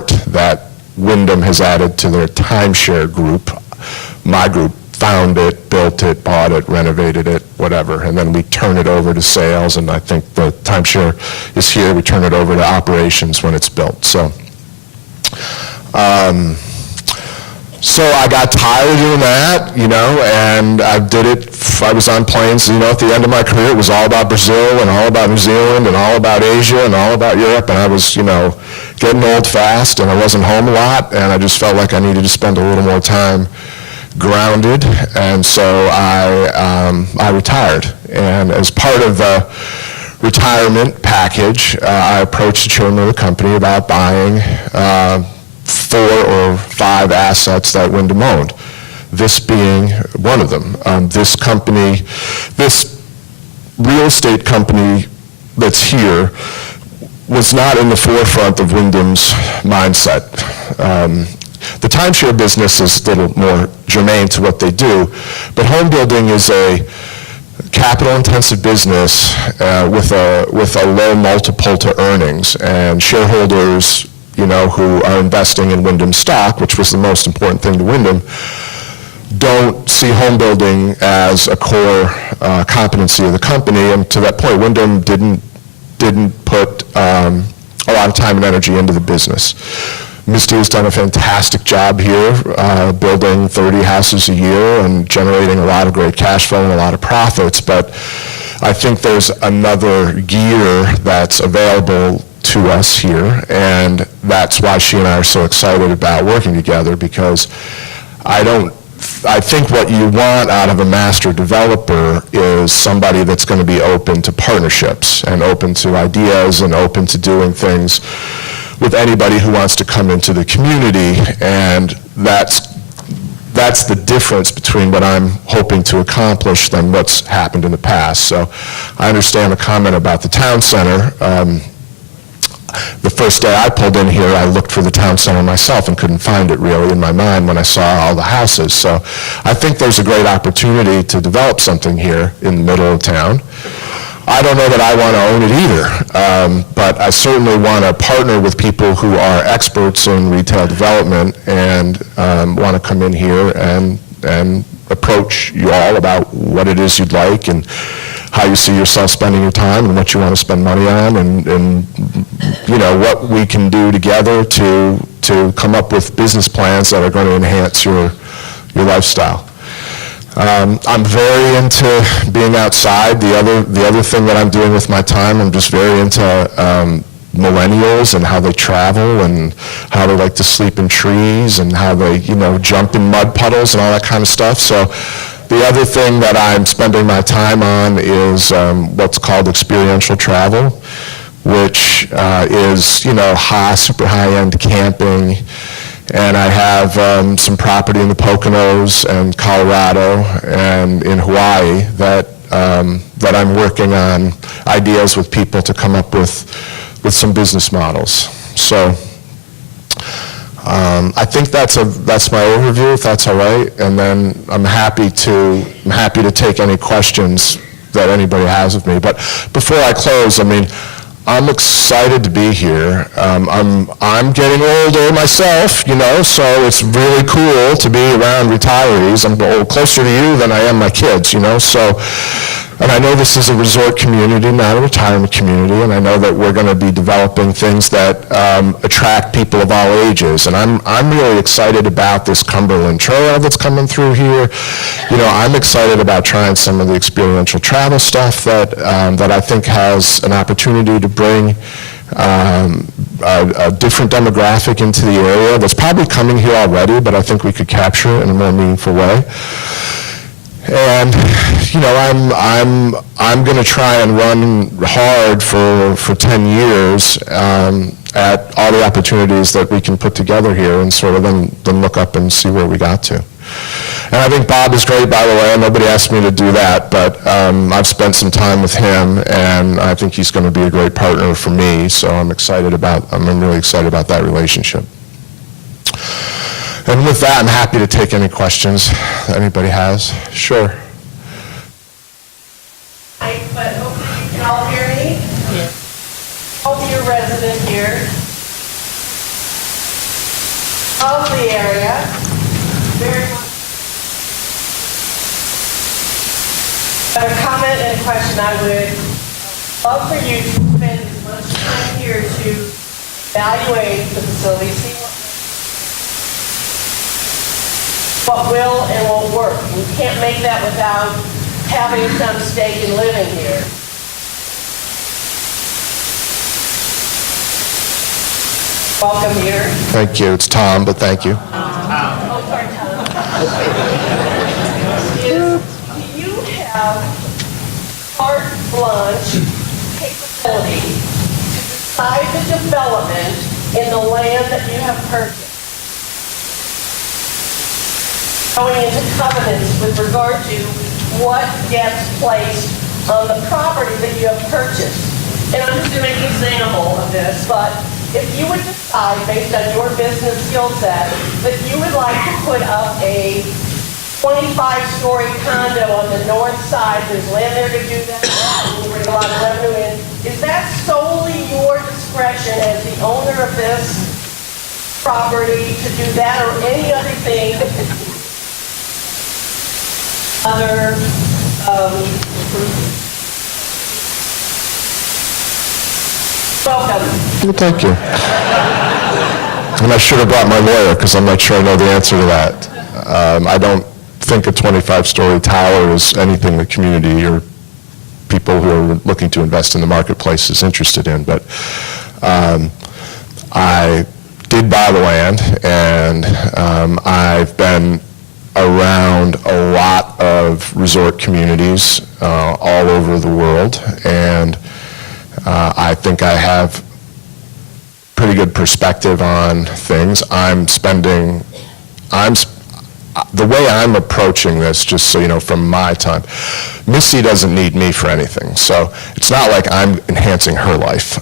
resort that Wyndham has added to their timeshare group. My group found it, built it, bought it, renovated it, whatever, and then we turn it over to sales, and I think the timeshare is here. We turn it over to operations when it's built. So I got tired of doing that, and I did it. I was on planes, at the end of my career, it was all about Brazil and all about New Zealand and all about Asia and all about Europe, and I was, getting old fast, and I wasn't home a lot, and I just felt like I needed to spend a little more time grounded, and so I retired. And as part of the retirement package, I approached the chairman of the company about buying 4 or 5 assets that Wyndham owned, this being one of them. This company, this real estate company that's here, was not in the forefront of Wyndham's mindset. The timeshare business is a little more germane to what they do, but home building is a capital-intensive business with a low multiple to earnings, and shareholders, who are investing in Wyndham stock, which was the most important thing to Wyndham, don't see home building as a core competency of the company. And to that point, Wyndham didn't put a lot of time and energy into the business. Misty has done a fantastic job here, building 30 houses a year and generating a lot of great cash flow and a lot of profits, but I think there's another gear that's available to us here, and that's why she and I are so excited about working together, because I think what you want out of a master developer is somebody that's going to be open to partnerships and open to ideas and open to doing things with anybody who wants to come into the community, and that's the difference between what I'm hoping to accomplish than what's happened in the past. So I understand the comment about the town center. The first day I pulled in here, I looked for the town center myself and couldn't find it really in my mind when I saw all the houses. So I think there's a great opportunity to develop something here in the middle of town. I don't know that I want to own it either, but I certainly want to partner with people who are experts in retail development and want to come in here and approach you all about what it is you'd like and how you see yourself spending your time and what you want to spend money on, and what we can do together to come up with business plans that are going to enhance your lifestyle. I'm very into being outside. The other thing that I'm doing with my time, I'm just very into millennials and how they travel and how they like to sleep in trees and how they, jump in mud puddles and all that kind of stuff. So the other thing that I'm spending my time on is what's called experiential travel, which is, super high-end camping. And I have some property in the Poconos and Colorado and in Hawaii that I'm working on ideas with people to come up with some business models. So I think that's my overview, if that's all right. And then I'm happy to take any questions that anybody has of me. But before I close, I'm excited to be here. I'm getting older myself, so it's really cool to be around retirees. I'm closer to you than I am my kids, so, and I know this is a resort community, not a retirement community, and I know that we're going to be developing things that attract people of all ages, and I'm really excited about this Cumberland Trail that's coming through here. I'm excited about trying some of the experiential travel stuff that I think has an opportunity to bring a different demographic into the area that's probably coming here already, but I think we could capture it in a more meaningful way. And I'm going to try and run hard for 10 years at all the opportunities that we can put together here, and sort of then look up and see where we got to. And I think Bob is great, by the way. Nobody asked me to do that, but I've spent some time with him, and I think he's going to be a great partner for me. So I'm really excited about that relationship. And with that, I'm happy to take any questions that anybody has. Sure. But hopefully you can all hear me. Yes. I'll be a resident here. of the area. Very much. A comment and a question. I would love for you to spend as much time here to evaluate the facility, see what will and won't work. You can't make that without having some stake in living here. Welcome here. Thank you. It's Tom, but thank you. Oh, sorry, Tom. Do you have carte blanche capability to decide the development in the land that you have purchased? Going into covenants with regard to what gets placed on the property that you have purchased. And I'm just going to make an example of this, but if you would decide, based on your business skill set, that you would like to put up a 25-story condo on the north side, there's land there to do that, will bring a lot of revenue in, is that solely your discretion as the owner of this property to do that, or any other thing, other welcome. Well, thank you. And I should have brought my lawyer, because I'm not sure I know the answer to that. I don't think a 25-story tower is anything the community or people who are looking to invest in the marketplace is interested in, but I did buy the land, and I've been around a lot of resort communities all over the world, and I think I have pretty good perspective on things. The way I'm approaching this, just so you know, from my time, Missy doesn't need me for anything, so it's not like I'm enhancing her life.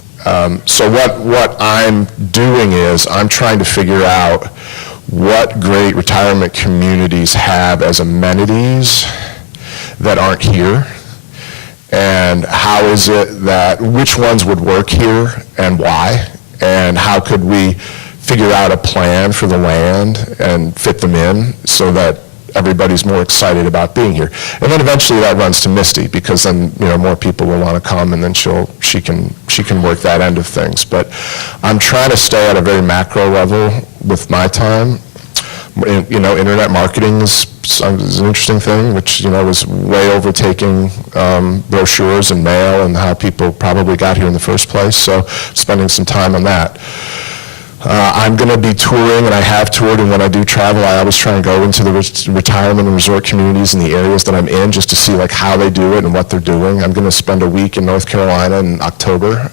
So what I'm doing is I'm trying to figure out what great retirement communities have as amenities that aren't here, and how is it that, which ones would work here and why, and how could we figure out a plan for the land and fit them in so that everybody's more excited about being here. And then eventually that runs to Misty, because then, you know, more people will want to come, and then she can work that end of things. But I'm trying to stay at a very macro level with my time. You know, internet marketing is an interesting thing, which, you know, is way overtaking brochures and mail and how people probably got here in the first place. So spending some time on that. I'm going to be touring, and I have toured, and when I do travel, I always try and go into the retirement and resort communities in the areas that I'm in, just to see like how they do it and what they're doing. I'm going to spend a week in North Carolina in October,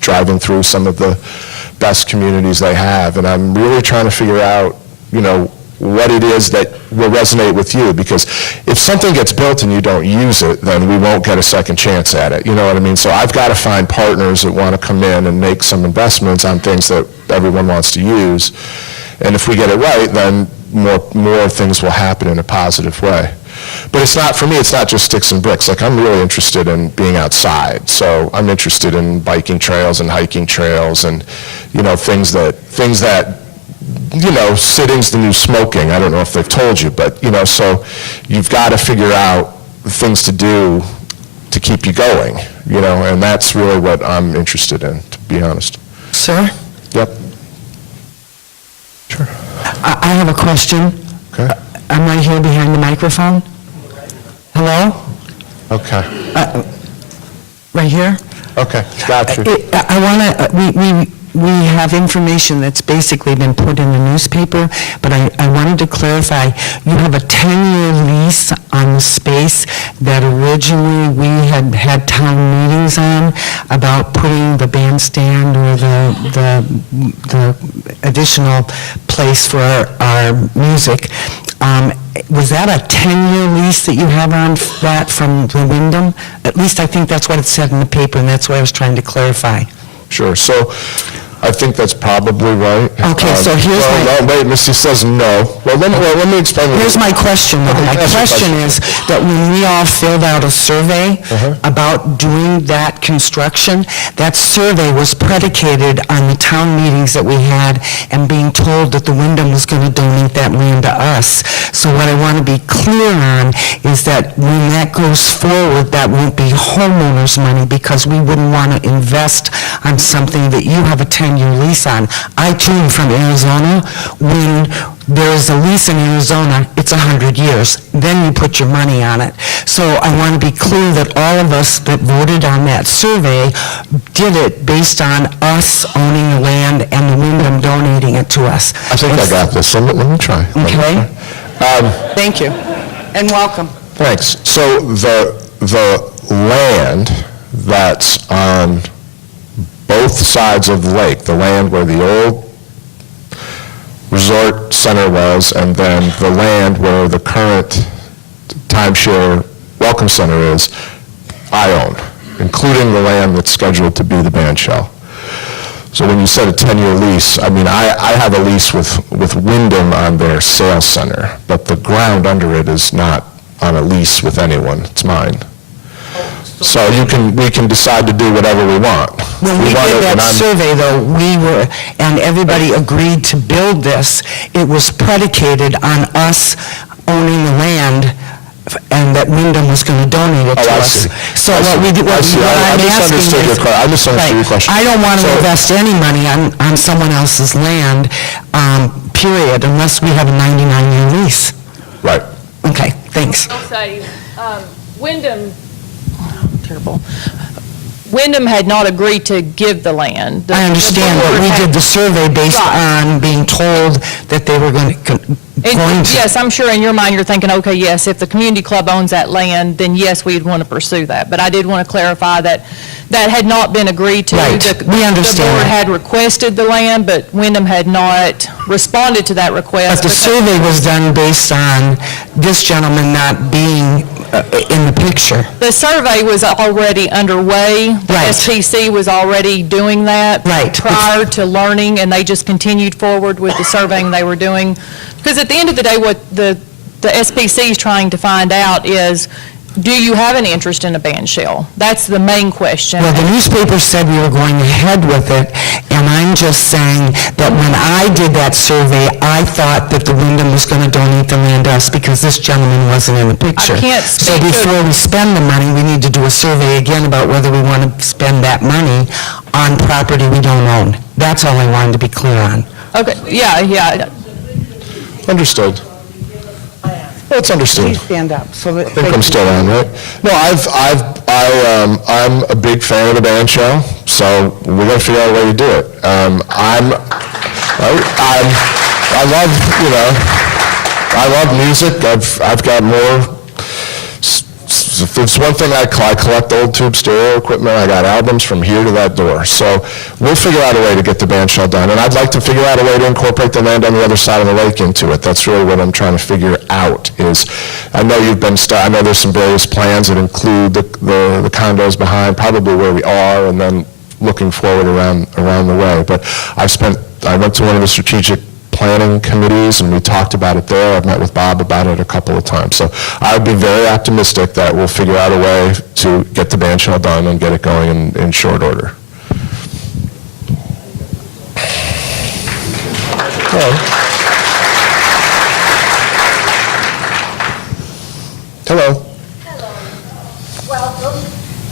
driving through some of the best communities they have, and I'm really trying to figure out, you know, what it is that will resonate with you, because if something gets built and you don't use it, then we won't get a second chance at it. You know what I mean? So I've got to find partners that want to come in and make some investments on things that everyone wants to use. And if we get it right, then more things will happen in a positive way. But it's not, for me, it's not just sticks and bricks. Like, I'm really interested in being outside. So I'm interested in biking trails and hiking trails and, you know, things that, you know, sitting's the new smoking. I don't know if they've told you, but, you know, so you've got to figure out things to do to keep you going, you know, and that's really what I'm interested in, to be honest. Sir? Yep. Sure. I have a question. Okay. I'm right here behind the microphone. Hello? Okay. Right here? Okay. Got you. I want to, we have information that's basically been put in the newspaper, but I wanted to clarify, you have a 10-year lease on the space that originally we had town meetings on about putting the bandstand or the additional place for our music. Was that a 10-year lease that you have on that from the Wyndham? At least I think that's what it said in the paper, and that's what I was trying to clarify. Sure. So I think that's probably right. Okay, so here's my... Wait, Missy says no. Well, let me explain. Here's my question, though. My question is that when we all filled out a survey about doing that construction, that survey was predicated on the town meetings that we had and being told that the Wyndham was going to donate that land to us. So what I want to be clear on is that when that goes forward, that won't be homeowners' money, because we wouldn't want to invest on something that you have a 10-year lease on. I too am from Arizona. When there is a lease in Arizona, it's 100 years. Then you put your money on it. So I want to be clear that all of us that voted on that survey did it based on us owning the land and the Wyndham donating it to us. I think I got this. Let me try. Okay? Thank you. And welcome. Thanks. So the land that's on both sides of the lake, the land where the old resort center was, and then the land where the current timeshare welcome center is, I own, including the land that's scheduled to be the band shell. So when you said a 10-year lease, I mean, I have a lease with Wyndham on their sales center, but the ground under it is not on a lease with anyone. It's mine. So we can decide to do whatever we want. When we did that survey, though, and everybody agreed to build this, it was predicated on us owning the land, and that Wyndham was going to donate it to I us. see. So I what see. I'm I see. I asking misunderstood is... I misunderstood your question. I don't want to So- invest any money on someone else's land, period, unless we have a 99-year lease. Right. Okay, thanks. I'll say, Wyndham, terrible. Wyndham had not agreed to give the land. I understand, but we did the survey based Right. on being told that they were going to... Yes, I'm sure in your mind you're thinking, okay, yes, if the community club owns that land, then yes, we'd want to pursue that. But I did want to clarify that that had not been agreed to. Right. We understand The board that. had requested the land, but Wyndham had not responded to that request. But the survey was done based on this gentleman not being in the picture. The survey was already underway. The Right. SPC was already doing that. Right. Prior to learning, and they just continued forward with the surveying they were doing. Because at the end of the day, what the SPC is trying to find out is, do you have an interest in a band shell? That's the main question. Well, the newspaper said we were going ahead with it, and I'm just saying that when I did that survey, I thought that the Wyndham was going to donate the land to us because this gentleman wasn't in the picture. can't So speak to- before we spend the money, we need to do a survey again about whether we want to spend that money on property we don't own. That's all I wanted to be clear on. Okay, yeah. Understood. Well, it's understood. Please stand up. I think I'm still on, right? No, I'm a big fan of the band show, so we're gonna figure out a way to do it. I love music. I've got more. If there's one thing I collect old tube stereo equipment. I got albums from here to that door. So we'll figure out a way to get the band shell done. And I'd like to figure out a way to incorporate the land on the other side of the lake into it. That's really what I'm trying to figure out is, I know I know there's some various plans that include the condos behind, probably where we are, and then looking forward around the way. But I went to one of the strategic planning committees, and we talked about it there. I've met with Bob about it a couple of times. So I would be very optimistic that we'll figure out a way to get the band shell done and get it going in short order. Hello. Hello. Welcome,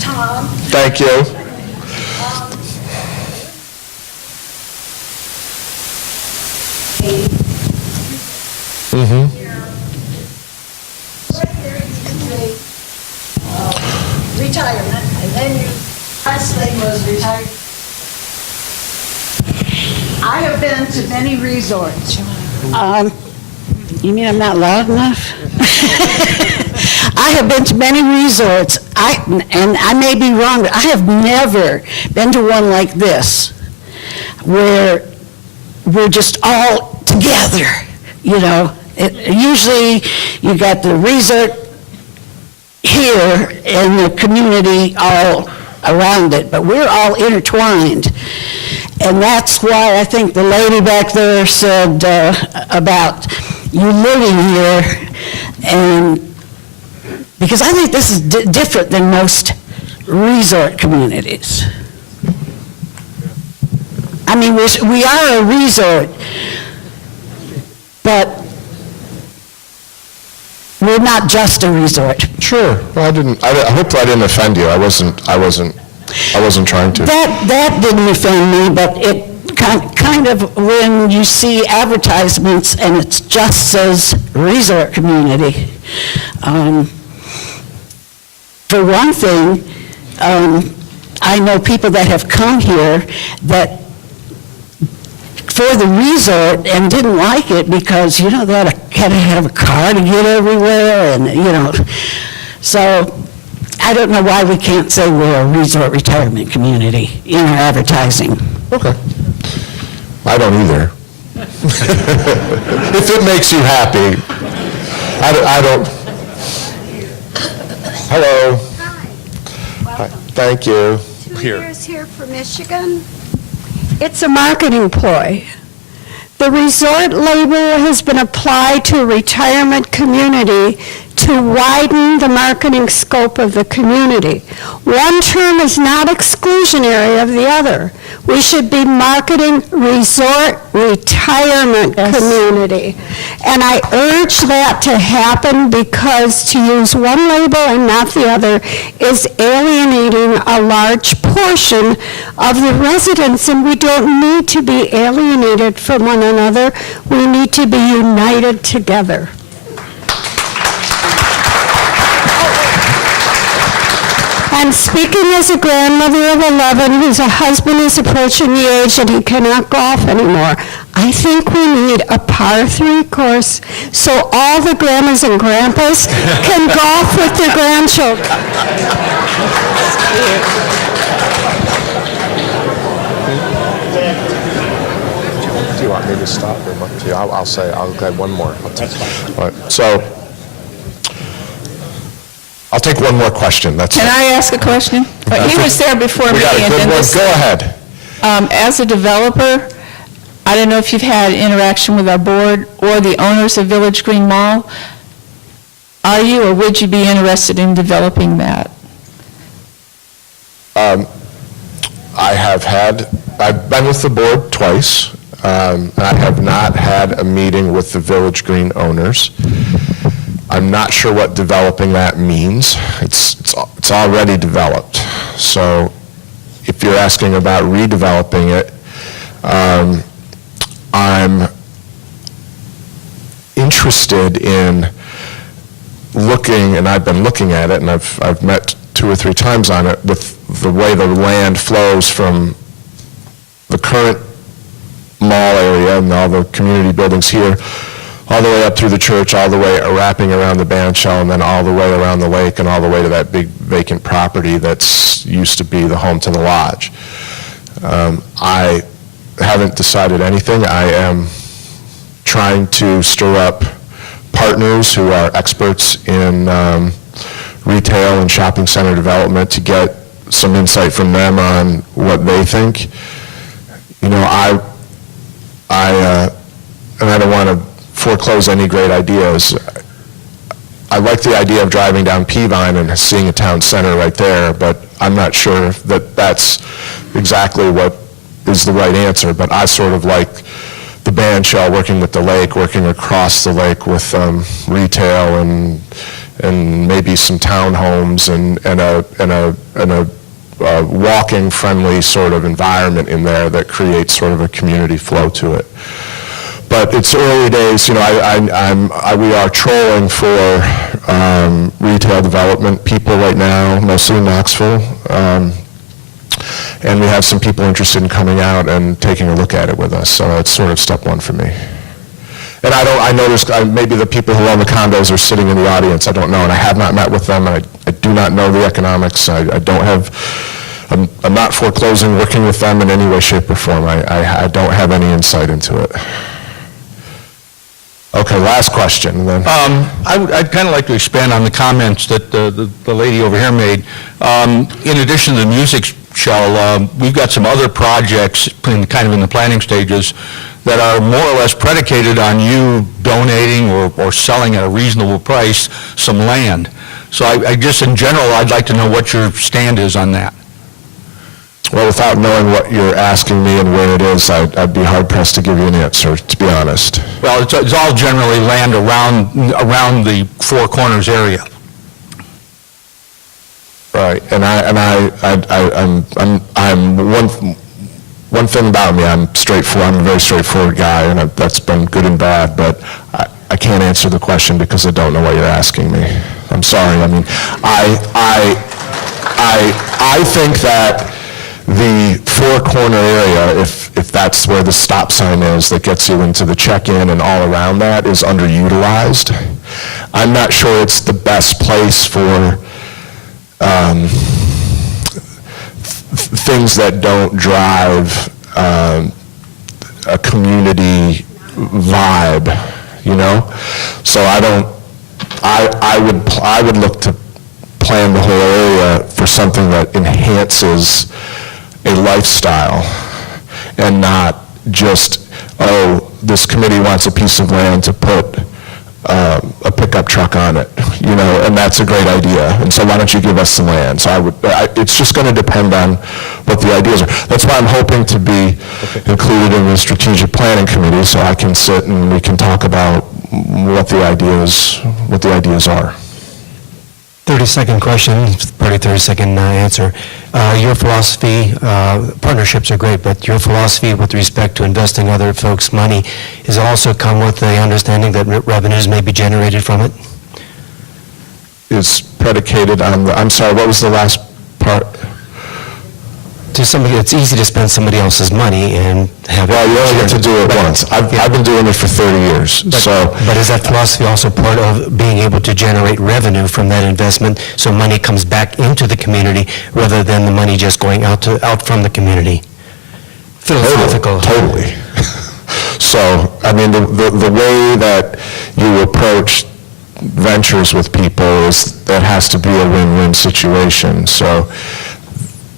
Tom. Thank you. Right there, you can say, retirement, and then your last thing was retired. I have been to many resorts. You mean I'm not loud enough? I have been to many resorts, and I may be wrong, but I have never been to one like this, where we're just all together, you know. Usually, you got the resort here and the community all around it, but we're all intertwined. And that's why I think the lady back there said about you living here, and because I think this is different than most resort communities. I mean, we are a resort, but we're not just a resort. Sure. Well, I hope I didn't offend you. I wasn't trying to. That didn't offend me, but it kind of, when you see advertisements and it just says resort community. For one thing, I know people that have come here that for the resort and didn't like it because, they had to have a car to get everywhere and, so I don't know why we can't say we're a resort retirement community in our advertising. Okay. I don't either. If it makes you happy, I don't. Hello. Hi. Thank you. 2 years here for Michigan. It's a marketing ploy. The resort label has been applied to a retirement community to widen the marketing scope of the community. One term is not exclusionary of the other. We should be marketing resort retirement community. And I urge that to happen because to use one label and not the other is alienating a large portion of the residents, and we don't need to be alienated from one another. We need to be united together. And speaking as a grandmother of 11 whose husband is approaching the age that he cannot golf anymore, I think we need a par 3 course so all the grandmas and grandpas can golf with their grandchildren. Do you want me to stop or what? I'll say, I'll get one more. That's fine. All right. So, I'll take one more question. That's Can it. I ask a question? He was there before me. We got a and good then one. this- Go ahead. As a developer, I don't know if you've had interaction with our board or the owners of Village Green Mall. Are you or would you be interested in developing that? I've been with the board twice. I have not had a meeting with the Village Green owners. I'm not sure what developing that means. It's already developed. So if you're asking about redeveloping it, I'm interested in looking, and I've been looking at it, and I've met 2 or 3 times on it, with the way the land flows from the current mall area and all the community buildings here, all the way up through the church, all the way wrapping around the band shell, and then all the way around the lake and all the way to that big vacant property that's used to be the home to the lodge. I haven't decided anything. I am trying to stir up partners who are experts in retail and shopping center development to get some insight from them on what they think. And I don't want to foreclose any great ideas. I like the idea of driving down Peavine and seeing a town center right there, but I'm not sure that that's exactly what is the right answer. But I sort of like the band shell working with the lake, working across the lake with retail and maybe some townhomes and a walking friendly sort of environment in there that creates sort of a community flow to it. But it's early days. We are trolling for retail development people right now, mostly in Knoxville, and we have some people interested in coming out and taking a look at it with us. So it's sort of step one for me. And I noticed maybe the people who own the condos are sitting in the audience. I don't know, and I have not met with them. I do not know the economics. I don't have. I'm not foreclosing working with them in any way, shape, or form. I don't have any insight into it. Okay, last question, then. I'd kind of like to expand on the comments that the lady over here made. In addition to the music shell, we've got some other projects kind of in the planning stages that are more or less predicated on you donating or selling at a reasonable price some land. So I just, in general, I'd like to know what your stand is on that. Well, without knowing what you're asking me and where it is, I'd be hard-pressed to give you an answer, to be honest. Well, it's all generally land around the Four Corners area. Right, and I'm one thing about me, I'm straightforward, I'm a very straightforward guy, and that's been good and bad, but I can't answer the question because I don't know what you're asking me. I'm sorry, I mean, I think that the Four Corner area, if that's where the stop sign is that gets you into the check-in and all around that, is underutilized. I'm not sure it's the best place for things that don't drive a community vibe, you know? So I would look to plan the whole area for something that enhances a lifestyle and not just, oh, this committee wants a piece of land to put a pickup truck on it, you know, and that's a great idea, and so why don't you give us some land? So it's just going to depend on what the ideas are. That's why I'm hoping to be included in the strategic planning committee, so I can sit and we can talk about what the ideas are. 30-second question, probably 30-second answer. Your philosophy, partnerships are great, but your philosophy with respect to investing other folks' money is also come with the understanding that revenues may be generated from it? Is predicated on I'm sorry, what was the last part? To somebody, it's easy to spend somebody else's money and have it... Well, you only get to do it once. I've been doing it for 30 years, so... But is that philosophy also part of being able to generate revenue from that investment so money comes back into the community rather than the money just going out from the community? Philosophical. Totally. So, I mean, the way that you approach ventures with people is that has to be a win-win situation. So,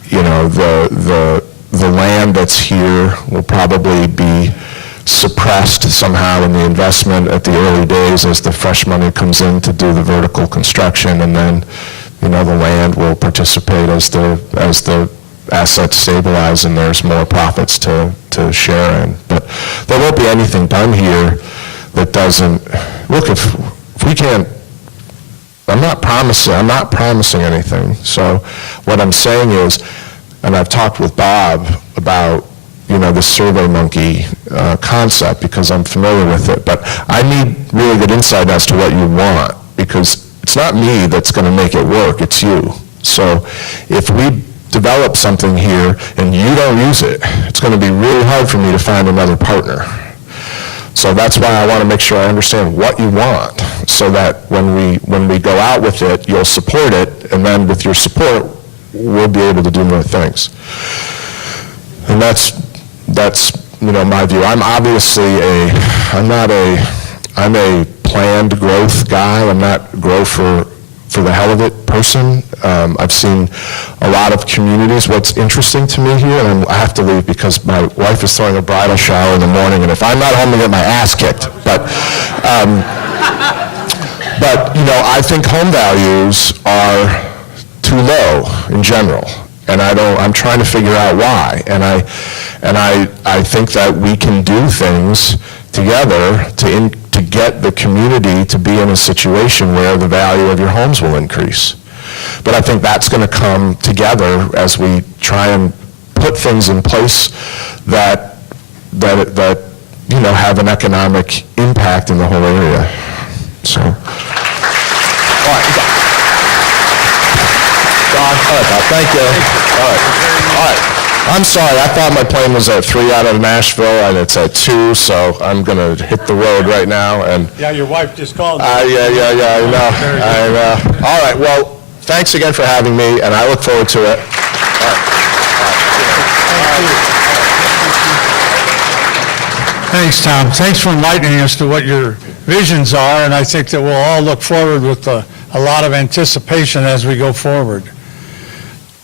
you know, the land that's here will probably be suppressed somehow in the investment at the early days as the fresh money comes in to do the vertical construction, and then, you know, the land will participate as the assets stabilize and there's more profits to share in. But there won't be anything done here that doesn't, look, if we can't, I'm not promising anything. So what I'm saying is, and I've talked with Bob about, you know, the Survey Monkey concept because I'm familiar with it, but I need really good insight as to what you want, because it's not me that's going to make it work, it's you. So if we develop something here and you don't use it, it's going to be really hard for me to find another partner. So that's why I want to make sure I understand what you want, so that when we go out with it, you'll support it, and then with your support, we'll be able to do more things. And that's you know, my view. I'm obviously I'm a planned growth guy. I'm not grow for the hell of it person. I've seen a lot of communities. What's interesting to me here, and I have to leave because my wife is throwing a bridal shower in the morning, and if I'm not home, I get my ass kicked. But you know, I think home values are too low in general, and I'm trying to figure out why. And I think that we can do things together to get the community to be in a situation where the value of your homes will increase. But I think that's going to come together as we try and put things in place that you know, have an economic impact in the whole area. So, all right. All right, Bob, thank you. All right. I'm sorry, I thought my plane was at 3 out of Nashville, and it's at 2, so I'm going to hit the road right now. And Yeah, your wife just called me. yeah, I know. All right, well, thanks again for having me, and I look forward to it. Thanks, Tom. Thanks for enlightening us to what your visions are, and I think that we'll all look forward with a lot of anticipation as we go forward.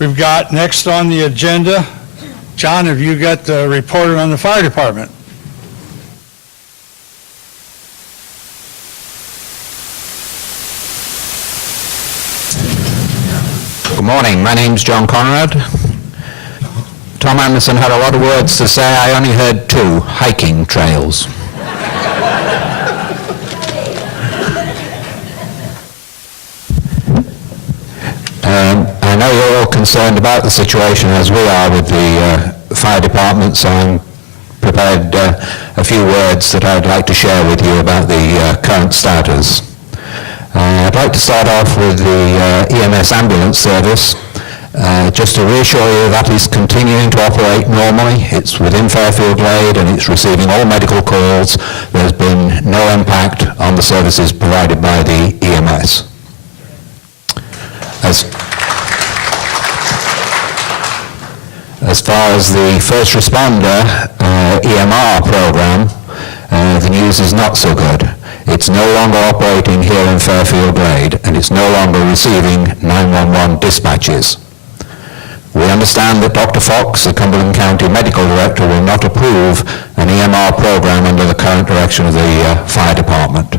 We've got next on the agenda, John, have you got the report on the fire department? Good morning. My name's John Conrad. Tom Anderson had a lot of words to say. I only heard two: hiking trails. I know you're all concerned about the situation as we are with the fire department, so I'm prepared a few words that I'd like to share with you about the current status. I'd like to start off with the EMS ambulance service. Just to reassure you, that is continuing to operate normally. It's within Fairfield Glade and it's receiving all medical calls. There's been no impact on the services provided by the EMS. As far as the first responder EMR program, the news is not so good. It's no longer operating here in Fairfield Glade, and it's no longer receiving 911 dispatches. We understand that Dr. Fox, the Cumberland County Medical Director, will not approve an EMR program under the current direction of the fire department.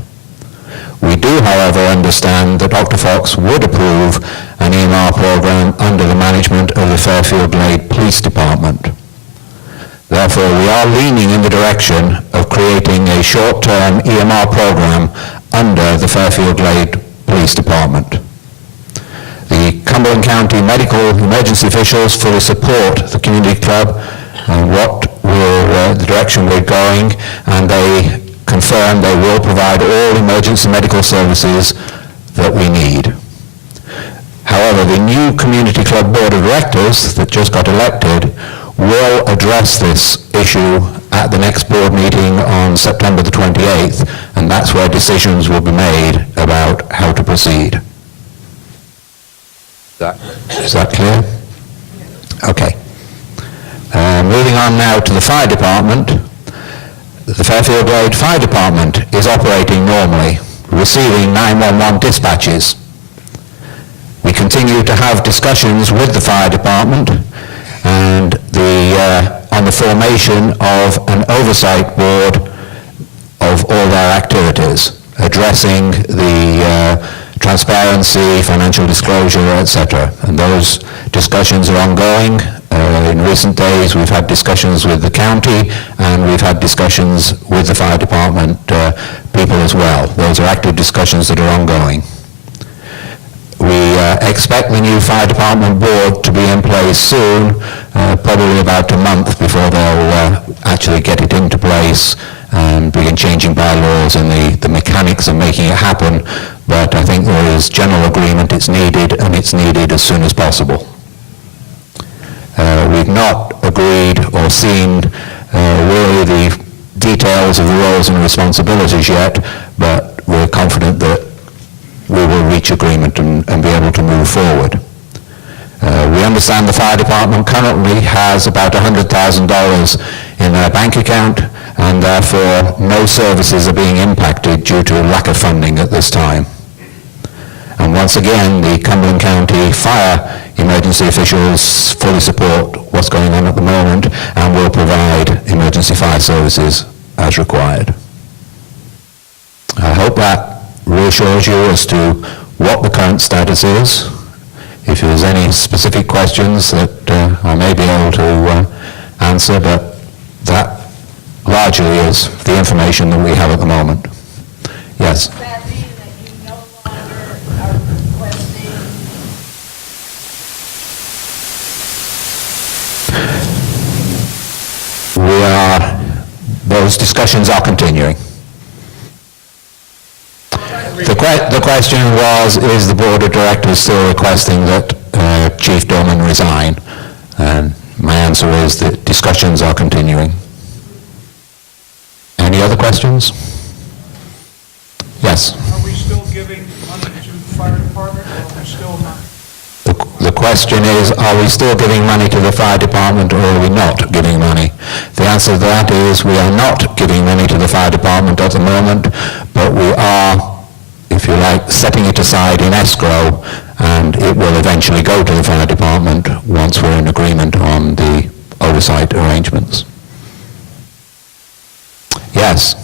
We do, however, understand that Dr. Fox would approve an EMR program under the management of the Fairfield Glade Police Department. Therefore, we are leaning in the direction of creating a short-term EMR program under the Fairfield Glade Police Department. The Cumberland County medical emergency officials fully support the community club and the direction we're going, and they confirm they will provide all emergency medical services that we need. However, the new community club board of directors that just got elected will address this issue at the next board meeting on September the 28th, and that's where decisions will be made about how to proceed. Is that clear? Okay. Moving on now to the fire department. The Fairfield Glade Fire Department is operating normally, receiving 911 dispatches. We continue to have discussions with the fire department and on the formation of an oversight board of all their activities, addressing the transparency, financial disclosure, etc. And those discussions are ongoing. In recent days, we've had discussions with the county, and we've had discussions with the fire department people as well. Those are active discussions that are ongoing. We expect the new fire department board to be in place soon, probably about a month before they'll actually get it into place and begin changing bylaws and the mechanics of making it happen. But I think there is general agreement it's needed, and it's needed as soon as possible. We've not agreed or seen really the details of the roles and responsibilities yet, but we're confident that we will reach agreement and be able to move forward. We understand the fire department currently has about $100,000 in their bank account, and therefore no services are being impacted due to lack of funding at this time. And once again, the Cumberland County Fire emergency officials fully support what's going on at the moment and will provide emergency fire services as required. I hope that reassures you as to what the current status is. If there's any specific questions that I may be able to answer, but that largely is the information that we have at the moment. Yes? Does that mean that you no longer are requesting? Those discussions are continuing. The question was, is the board of directors still requesting that Chief Dorman resign? And my answer is that discussions are continuing. Any other questions? Yes? Are we still giving money to the fire department, or are we still not? The question is, are we still giving money to the fire department, or are we not giving money? The answer to that is we are not giving money to the fire department at the moment, but we are, if you like, setting it aside in escrow, and it will eventually go to the fire department once we're in agreement on the oversight arrangements. Yes?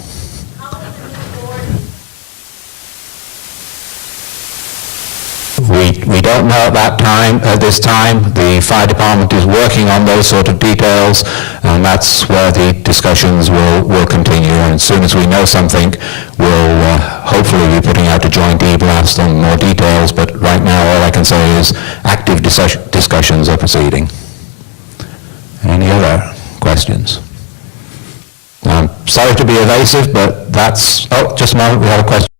We don't don't know at this time. The fire department is working on those sort of details, and that's where the discussions will continue. And as soon as we know something, we'll hopefully be putting out a joint e-blast on more details, but right now all I can say is active discussions are proceeding. Any other questions? Sorry to be evasive, but that's, oh, just a moment, we have a question.